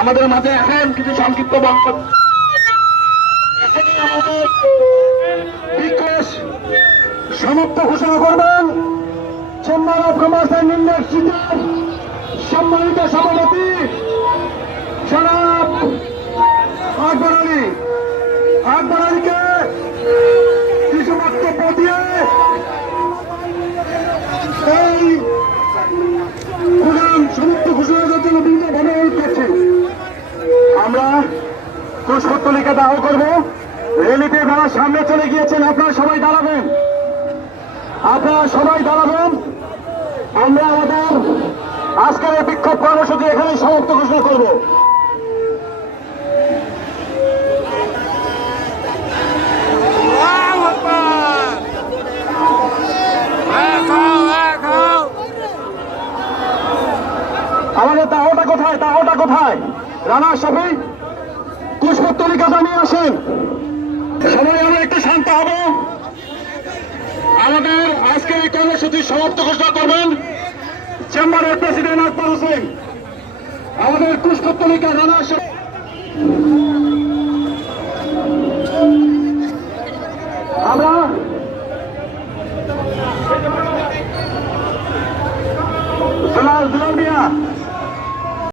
আমাদের মাঝে এখন কিছু সংক্ষিপ্ত বক্তব্য সমাপ্ত ঘোষণা করবেন চেম্বার অফ কমার্স অ্যান্ড ইন্ডাস্ট্রিজের সম্মানিত সভাপতি জনাব আকবর আলীকে কিছু বক্তব্য দিয়ে এই প্রোগ্রাম সমাপ্ত ঘোষণার জন্য বিভিন্নভাবে অনুরোধ করছি। আমরা পুষ্পতলিকা দাহ করব। রেলিতে যারা সামনে চলে গিয়েছেন আপনারা সবাই দাঁড়াবেন, আমরা আমাদের আজকের এই বিক্ষোভ কর্মসূচি এখানে সমাপ্ত ঘোষণা করব। আমাদের দাহটা কোথায়? রানা শফি পুষ্পতলিকা জানিয়ে আসেন। সবাই আমরা একটু শান্ত হব। আমাদের আজকের এই কর্মসূচি সমাপ্ত ঘোষণা করবেন চেম্বারের প্রেসিডেন্ট আকবর হোসেন। আমাদের পুষ্পতলিকা রানা শফি